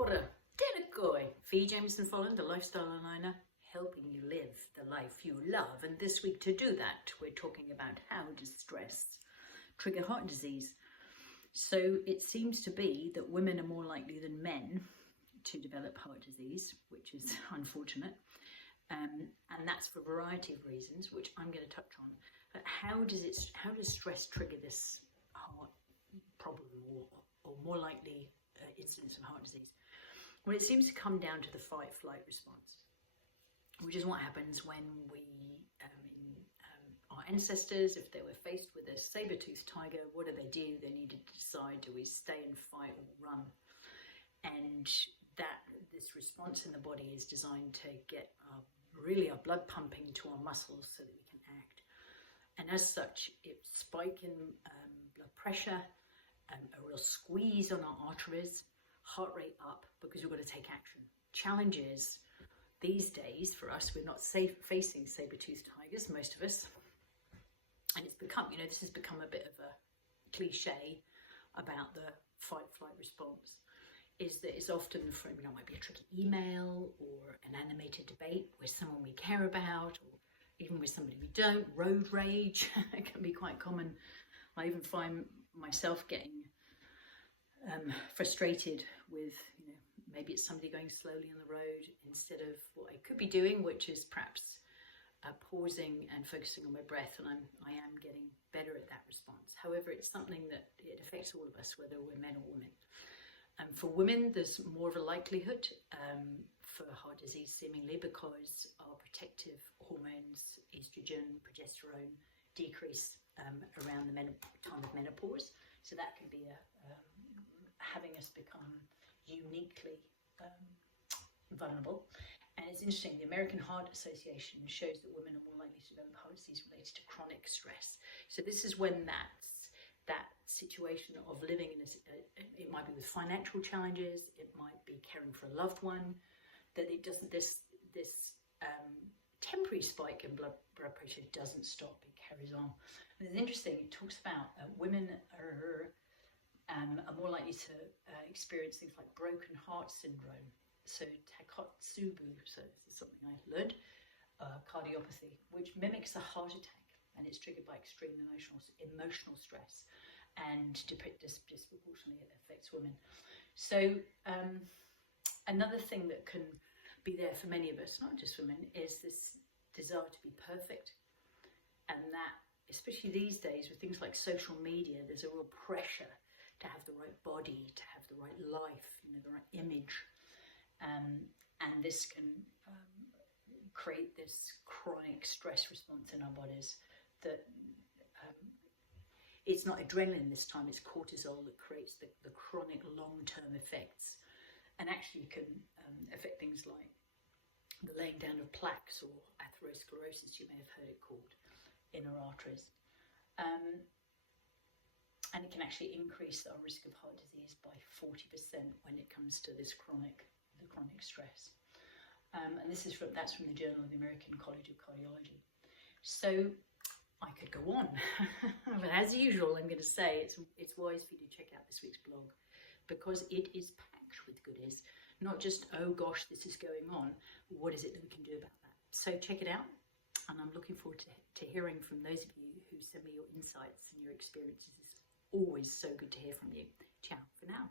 Quarter, Delicoi. Fee Jamieson-Folland, the lifestyle aligner, helping you live the life you love. And this week, to do that, we're talking about how does stress trigger heart disease. So it seems to be that women are more likely than men to develop heart disease, which is unfortunate. And that's for a variety of reasons, which I'm going to touch on. But how does stress trigger this heart problem, or more likely incidence of heart disease? Well, it seems to come down to the fight-flight response, which is what happens when our ancestors, if they were faced with a saber-toothed tiger, what do? They needed to decide, do we stay and fight or run? And this response in the body is designed to get our blood pumping to our muscles so that we can act. And as such, it spike in blood pressure, a real squeeze on our arteries, heart rate up, because we've got to take action. Challenge is, these days for us, we're not facing saber-toothed tigers, most of us. And it's become, this has become a bit of a cliche about the fight-flight response, is that it's often from, it might be a tricky email or an animated debate with someone we care about, or even with somebody we don't. Road rage can be quite common. I even find myself getting frustrated with, maybe it's somebody going slowly on the road instead of what I could be doing, which is perhaps pausing and focusing on my breath, and I am getting better at that response. However, it's something that it affects all of us, whether we're men or women. For women, there's more of a likelihood for heart disease, seemingly, because our protective hormones, estrogen, progesterone, decrease around the time of menopause. So that can be having us become uniquely vulnerable. And it's interesting, the American Heart Association shows that women are more likely to develop heart disease related to chronic stress. So this is when that situation of living in it might be with financial challenges, it might be caring for a loved one, that it doesn't, this temporary spike in blood pressure doesn't stop, it carries on. And it's interesting, it talks about women are more likely to experience things like broken heart syndrome, so Takotsubo, so this is something I learned, cardiopathy, which mimics a heart attack, and it's triggered by extreme emotional stress, and disproportionately it affects women. So another thing that can be there for many of us, not just women, is this desire to be perfect, and that, especially these days with things like social media, there's a real pressure to have the right body, to have the right life, the right image, and this can create this chronic stress response in our bodies that it's not adrenaline this time, it's cortisol that creates the chronic long-term effects, and actually can affect things like the laying down of plaques, or atherosclerosis, you may have heard it called, in our arteries. And it can actually increase our risk of heart disease by 40% when it comes to this chronic stress. And that's from the Journal of the American College of Cardiology. So I could go on, but as usual, I'm going to say it's wise for you to check out this week's blog, because it is packed with goodies. Not just, oh gosh, this is going on, what is it that we can do about that? So check it out, and I'm looking forward to hearing from those of you who send me your insights and your experiences. It's always so good to hear from you. Ciao for now.